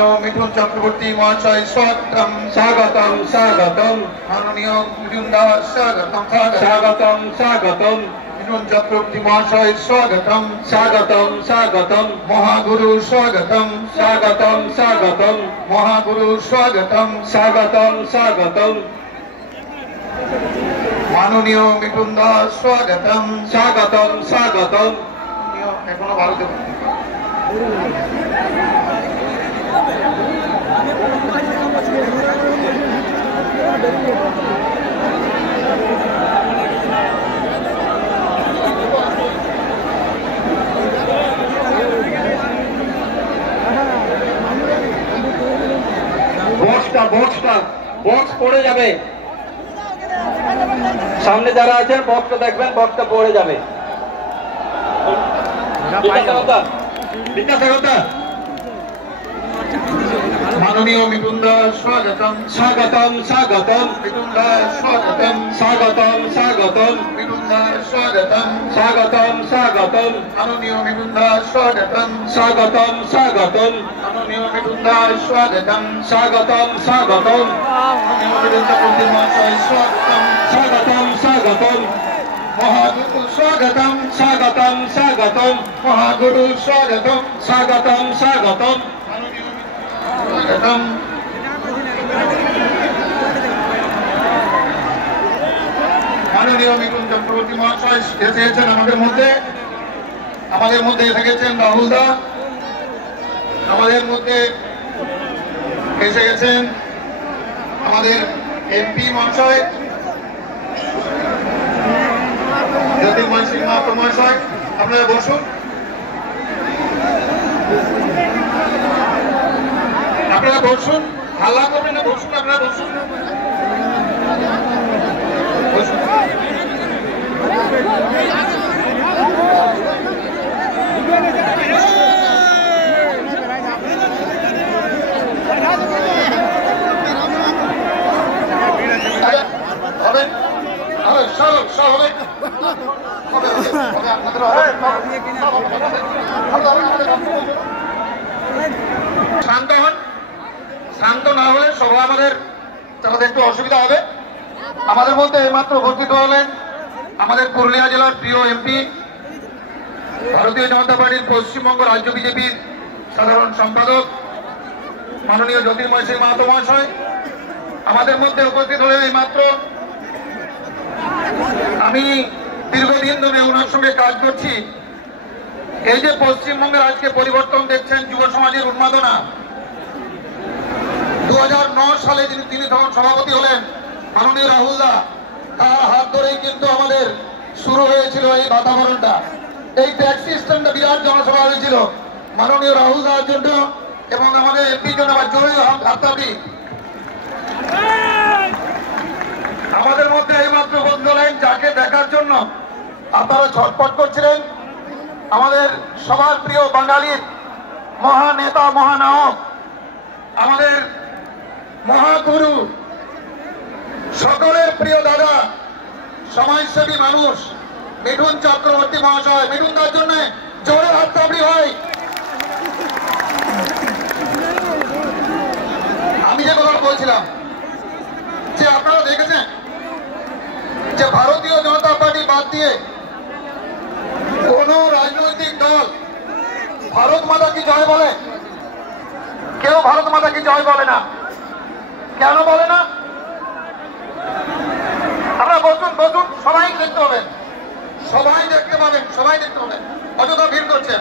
मिथुन चक्रवर्ती महाशय स्वागतम स्वागतम स्वागतम माननीय मिथुन दास स्वागतम स्वागतम स्वागतम मिथुन चक्रवर्ती महाशय स्वागतम स्वागतम स्वागतम महागुरु स्वागतम स्वागतम स्वागतम महागुरु स्वागतम स्वागतम स्वागतम माननीय मिथुन दास स्वागतम स्वागतम स्वागतम एखोनो भारते বক্স পড়ে যাবে। সামনে যারা আছেন বক্সটা দেখবেন, বক্সটা পড়ে যাবে। माननीय मिथुन दास स्वागतम स्वागतम स्वागतम मिथुन दास स्वागतम स्वागतम स्वागतम मिथुन दास स्वागतम स्वागतम स्वागतम माननीय मिथुन दास स्वागतम स्वागतम स्वागतम माननीय मिथुन दास स्वागतम स्वागतम स्वागतम माननीय मिथुन चक्रवर्ती महाशय स्वागतम स्वागतम स्वागतम महागुरु स्वागतम स्वागतम स्वागतम महागुरु स्वागतम स्वागतम स्वागतम स्वागतम माननीय मिथुन चक्रवर्ती महाशय এসেছেন আমাদের মধ্যে এসে গেছেন রাহুল দা, আমাদের মধ্যে এসে গেছেন আমাদের এমপি মহাশয় জ্যোতির্ময় সিং মাহাতো মহাশয়। আপনারা বসুন, আপনারা বসুন, হাল্লা করবেন না, বসুন, আপনারা বসুন বসুন। হবে সব হবে শান্ত হন, শান্ত না হলে সবাই আমাদের চালাতে একটু অসুবিধা হবে। আমাদের মধ্যে এইমাত্র উপস্থিত হলেন আমাদের পুরুলিয়া জেলার প্রিয় এমপি, ভারতীয় জনতা পার্টির পশ্চিমবঙ্গ রাজ্য বিজেপির সাধারণ সম্পাদক মাননীয় জ্যোতির্ময় সিং মাহাতো মহাশয়। আমাদের মধ্যে উপস্থিত হলেন এইমাত্র। আমি দীর্ঘদিন ধরে ওনার সঙ্গে কাজ করছি। এই যে পশ্চিমবঙ্গের আজকে পরিবর্তন দেখছেন, যুব সমাজের উন্মাদনা, 2009 সালে তিনি তখন সভাপতি হলেন মাননীয় রাহুল দা, তার হাত ধরেই কিন্তু আমাদের শুরু হয়েছিল এই বাতাবরণটা। এই ট্যাক্সি স্ট্যান্ডে বিরাট জনসভা হয়েছিল মাননীয় রাহুল দার জন্য এবং আমাদের এমপির জন্য। আবার জোরে হাততালি। আমাদের মধ্যে এইমাত্র বন্ধু হলেন, যাকে দেখার জন্য আপনারা ছটপট করছিলেন, আমাদের সবার প্রিয় বাঙালির মহানেতা, মহানায়ক, আমাদের মহাগুরু, সকলের প্রিয় দাদা, সমাজসেবী মানুষ মিঠুন চক্রবর্তী মহাশয়। মিঠুন দার জন্য জোরে হাততালি হয়। আমি যে কথা বলছিলাম যে আপনারা দেখেছেন যে ভারতীয় জনতা পার্টি বাদ দিয়ে কোন রাজনৈতিক দল ভারত মাতা কি জয় বলে? কেউ ভারত মাতা কি জয় বলে না। কেন বলে না? আপনারা বসুন, বসুন, সবাই দেখতে হবেন, সবাই দেখতে পাবেন, সবাই দেখতে পাবেন। অযথা ভিড় করছেন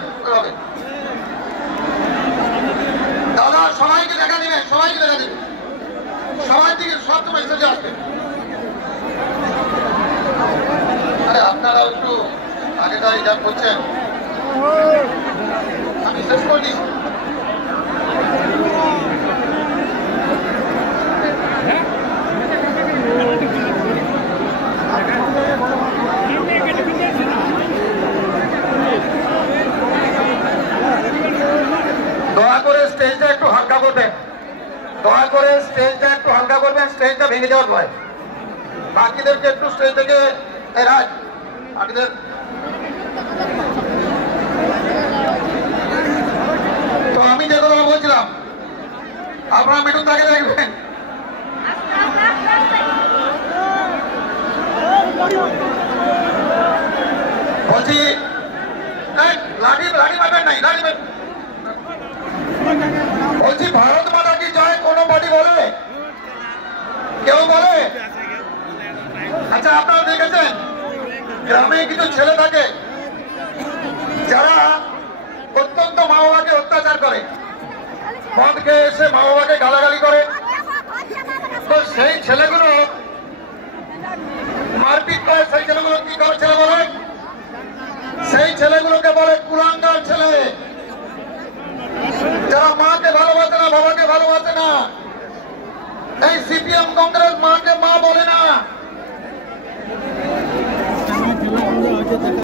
দাদা, সবাইকে দেখা দিবেন, সবাইকে দেখা দিবেন, সবাই দিকে সব মেসেজে আসবে। আরে আপনারা একটু আগে দাঁড়ি যা করছেন, আমি শেষ করি। দয়া করে স্টেজটা একটু হালকা করবেন, দয়া করে স্টেজটা একটু হালকা করবেন, স্টেজটা ভেঙে যাওয়ার ভয়। বাকিদেরকে একটু স্টেজ থেকে রাজ, বাকিদের তো আমি যে কথা বলছিলাম আপনারা মিঠুন তাকে দেখবেন। বলছি লাঠি লাঠি মারবেন নাই, লাঠি বলছি ভারত মাতা কি জয় কোন পার্টি বলে? কেউ বলে? আচ্ছা, আপনারা দেখেছেন গ্রামে কিছু ছেলে থাকে যারা অত্যন্ত মা বাবাকে অত্যাচার করে, মদ খেয়ে এসে মা বাবাকে গালাগালি করে। তো সেই ছেলেগুলো মারপিট করে, সেই ছেলেগুলো কি করে ছেলে বলে? সেই ছেলেগুলোকে বলে কুলাঙ্গার ছেলে, যারা মাকে ভালোবাসে না, বাবাকে ভালোবাসে না। এই সিপিএম কংগ্রেস মাকে মা বলে না।